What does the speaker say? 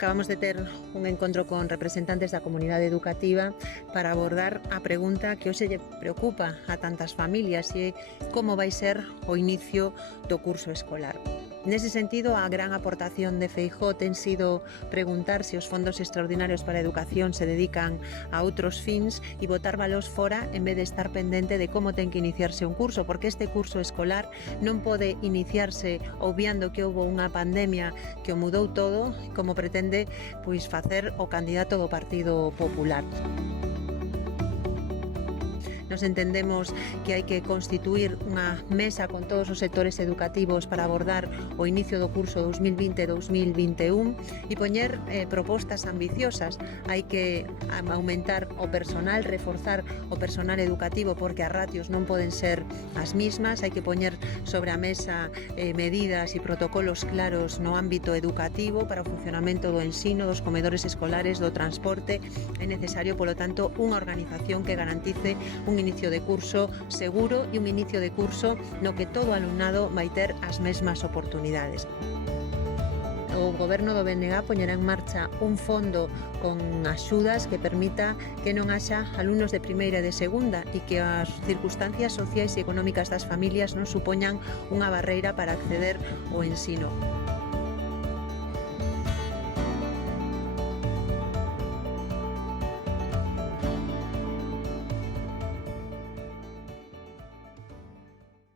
Acabamos de ter un encontro con representantes da comunidade educativa para abordar a pregunta que hoxe lle preocupa a tantas familias e como vai ser o inicio do curso escolar. Nese sentido, a gran aportación de Feijóo ten sido preguntar se os fondos extraordinarios para a educación se dedican a outros fins e botar balos fora en vez de estar pendente de como ten que iniciarse un curso, porque este curso escolar non pode iniciarse obviando que houve unha pandemia que o mudou todo, como pretende facer o candidato do Partido Popular. Nos entendemos que hai que constituir unha mesa con todos os sectores educativos para abordar o inicio do curso 2020-2021 e poñer propostas ambiciosas. Hai que aumentar o personal, reforzar o personal educativo porque as ratios non poden ser as mismas. Hai que poñer sobre a mesa medidas e protocolos claros no ámbito educativo para o funcionamento do ensino, dos comedores escolares, do transporte. É necesario, polo tanto, unha organización que garantice un inicio de curso seguro e un inicio de curso no que todo o alumnado vai ter as mesmas oportunidades. O Goberno do BNG poñerá en marcha un fondo con axudas que permita que non haxa alumnos de primeira e de segunda e que as circunstancias sociais e económicas das familias non supoñan unha barreira para acceder ao ensino.